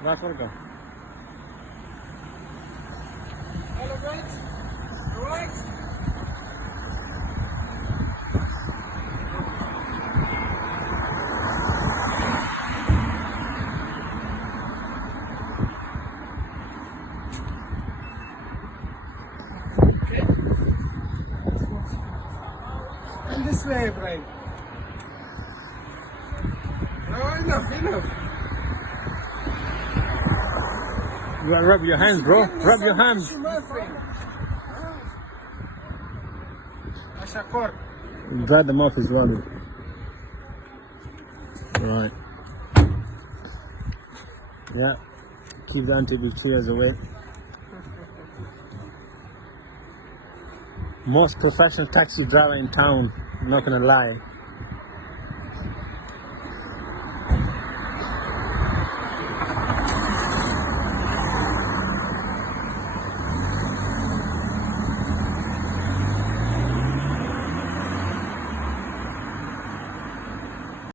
Right, want to go? Elevate. Right. Okay. And this way, Brian. No, enough. You gotta rub your hands, bro. Rub your hands. Ashakor. Dry them off as well. Right. Yeah. Keep the antibacterials away. Most professional taxi driver in town, I'm not gonna lie.